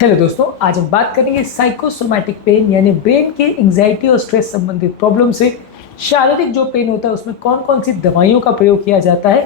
Hello दोस्तों, आज हम बात करेंगे साइकोसोमैटिक पेन यानी ब्रेन की एंजाइटी और स्ट्रेस संबंधित प्रॉब्लम से शारीरिक जो पेन होता है उसमें कौन कौन सी दवाइयों का प्रयोग किया जाता है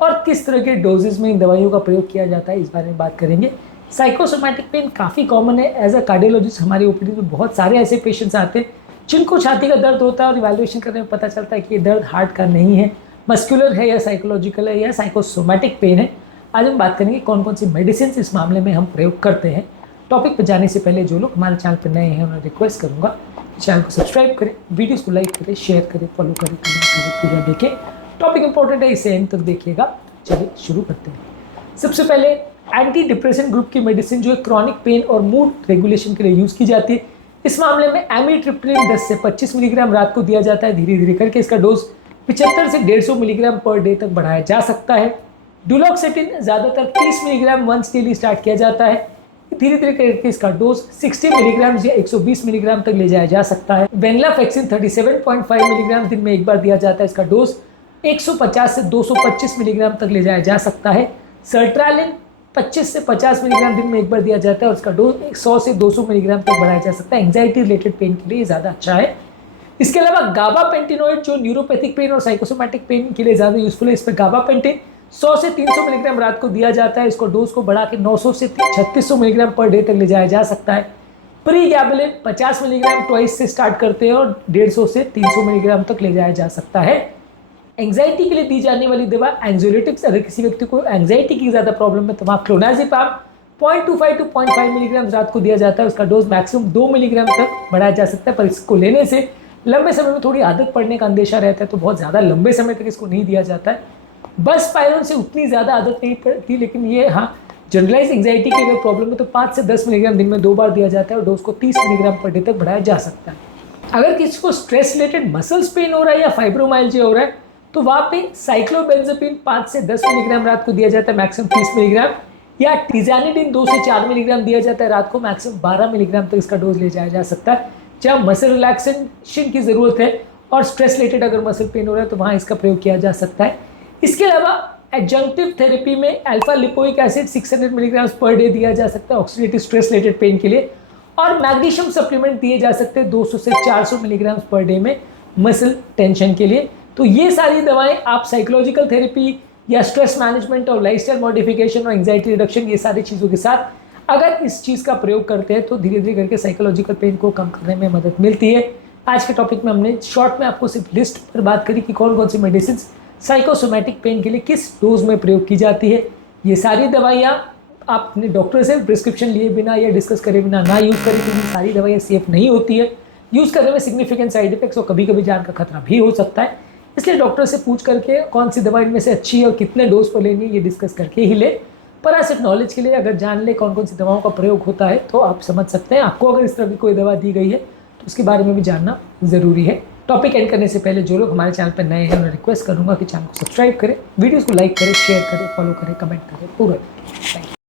और किस तरह के डोजेज में इन दवाइयों का प्रयोग किया जाता है, इस बारे में बात करेंगे। साइकोसोमैटिक पेन काफ़ी कॉमन है। एज अ कार्डियोलॉजिस्ट हमारी ओपीडी में बहुत सारे ऐसे पेशेंट्स आते हैं जिनको छाती का दर्द होता है और इवैल्यूएशन करने में पता चलता है कि ये दर्द हार्ट का नहीं है, मस्कुलर है या साइकोलॉजिकल है या साइकोसोमैटिक पेन है। आज हम बात करेंगे कौन कौन सी मेडिसिन इस मामले में हम प्रयोग करते हैं। टॉपिक पर जाने से पहले जो लोग हमारे चैनल पर नए हैं उन्हें रिक्वेस्ट करूंगा चैनल को सब्सक्राइब करें, वीडियोस को लाइक करें, शेयर करें, फॉलो करें, कमेंट करें, पूरा देखें। टॉपिक इंपॉर्टेंट है, इसे एंड तक देखिएगा। चलिए शुरू करते हैं। सबसे पहले एंटी डिप्रेशन ग्रुप की मेडिसिन जो है क्रॉनिक पेन और मूड रेगुलेशन के लिए यूज़ की जाती है। इस मामले में एमिट्रिप्टिलिन 10 से 25 मिलीग्राम रात को दिया जाता है। धीरे धीरे करके इसका डोज 75 से 150 मिलीग्राम पर डे तक बढ़ाया जा सकता है। डुलोक्सेटिन ज़्यादातर 30 मिलीग्राम वंस डेली स्टार्ट किया जाता है। धीरे धीरे करके इसका डोज 60 मिलीग्राम या 120 मिलीग्राम तक ले जाया जा सकता है। वेनलाफेक्सिन 37.5 मिलीग्राम दिन में एक बार दिया जाता है। इसका डोज 150 से 225 मिलीग्राम तक ले जाया जा सकता है। सर्ट्रालिन 25 से 50 मिलीग्राम दिन में एक बार दिया जाता है और इसका डोज 100 से 200 मिलीग्राम तक बढ़ाया जा सकता है। एंजाइटी रिलेटेड पेन के लिए ज़्यादा अच्छा है। इसके अलावा गाबापेंटिनोइड जो न्यूरोपैथिक पेन और साइकोसोमैटिक पेन के लिए ज़्यादा यूजफुल है। इस पर गाबापेंटिन 100 से 300 मिलीग्राम रात को दिया जाता है। इसको डोज को बढ़ा के 900 से 3600 मिलीग्राम पर डे तक ले जाया जा सकता है। प्रीगैबलिन 50 मिलीग्राम ट्वाइस से स्टार्ट करते हैं और 150 से 300 मिलीग्राम तक ले जाया जा सकता है। एंजाइटी के लिए दी जाने वाली दवा एंग्जोलिटिक्स, अगर किसी व्यक्ति को एंजाइटी की ज़्यादा प्रॉब्लम है तो वहाँ क्लोनाजिपाम 0.25 to 0.5 मिलीग्राम रात को दिया जाता है। उसका डोज मैक्सिमम 2 मिलीग्राम तक बढ़ाया जा सकता है, पर इसको लेने से लंबे समय में थोड़ी आदत पड़ने का अंदेशा रहता है, तो बहुत ज़्यादा लंबे समय तक इसको नहीं दिया जाता है। बस पायरोन से उतनी ज़्यादा आदत नहीं पड़ती, लेकिन ये जनरलाइज एंजाइटी की अगर प्रॉब्लम है तो 5 से 10 मिलीग्राम दिन में 2 बार दिया जाता है और डोज को 30 मिलीग्राम पर डे तक बढ़ाया जा सकता है। अगर किसी को स्ट्रेस रिलेटेड मसल्स पेन हो रहा है या फाइब्रोमाइल्जिया हो रहा है तो वहाँ पे साइक्लोबेंजापिन 5 से 10 मिलीग्राम रात को दिया जाता है, मैक्सिमम 30 मिलीग्राम, या टिजानिडिन 2 से 4 मिलीग्राम दिया जाता है रात को, मैक्सिमम 12 मिलीग्राम तक इसका डोज ले जाया जा सकता है। जहाँ मसल रिलैक्सेशन की ज़रूरत है और स्ट्रेस रिलेटेड अगर मसल पेन हो रहा है तो वहाँ इसका प्रयोग किया जा सकता है। इसके अलावा एडजंक्टिव थेरेपी में alpha lipoic acid 600 milligram per day दिया जा सकता है ऑक्सीडेटिव स्ट्रेस रिलेटेड पेन के लिए, और मैग्नीशियम सप्लीमेंट दिए जा सकते हैं 200 से 400 मिलीग्राम पर डे में मसल टेंशन के लिए। तो ये सारी दवाएं आप साइकोलॉजिकल थेरेपी या स्ट्रेस मैनेजमेंट और लाइफस्टाइल मॉडिफिकेशन और एंजाइटी रिडक्शन, ये सारी चीज़ों के साथ अगर इस चीज़ का प्रयोग करते हैं तो धीरे धीरे करके साइकोलॉजिकल पेन को कम करने में मदद मिलती है। आज के टॉपिक में हमने शॉर्ट में आपको सिर्फ लिस्ट पर बात करी कि कौन कौन सी मेडिसिन साइकोसोमैटिक पेन के लिए किस डोज में प्रयोग की जाती है। ये सारी दवाइयाँ आप अपने डॉक्टर से प्रिस्क्रिप्शन लिए बिना या डिस्कस करे बिना ना यूज़ करें, क्योंकि सारी दवाइयाँ सेफ नहीं होती है। यूज़ करने में सिग्निफिकेंट साइड इफेक्ट्स और कभी कभी जान का खतरा भी हो सकता है। इसलिए डॉक्टर से पूछ करके कौन सी दवा इनमें से अच्छी है और कितने डोज पर लेनी है ये डिस्कस करके ही ले। पर सिर्फ नॉलेज के लिए अगर जान ले कौन कौन सी दवाओं का प्रयोग होता है तो आप समझ सकते हैं। आपको अगर इस तरह की कोई दवा दी गई है तो उसके बारे में भी जानना ज़रूरी है। टॉपिक एंड करने से पहले जो लोग हमारे चैनल पर नए हैं उन्हें रिक्वेस्ट करूंगा कि चैनल को सब्सक्राइब करें, वीडियोस को लाइक करें, शेयर करें, फॉलो करें, कमेंट करें, पूरा। Thank you.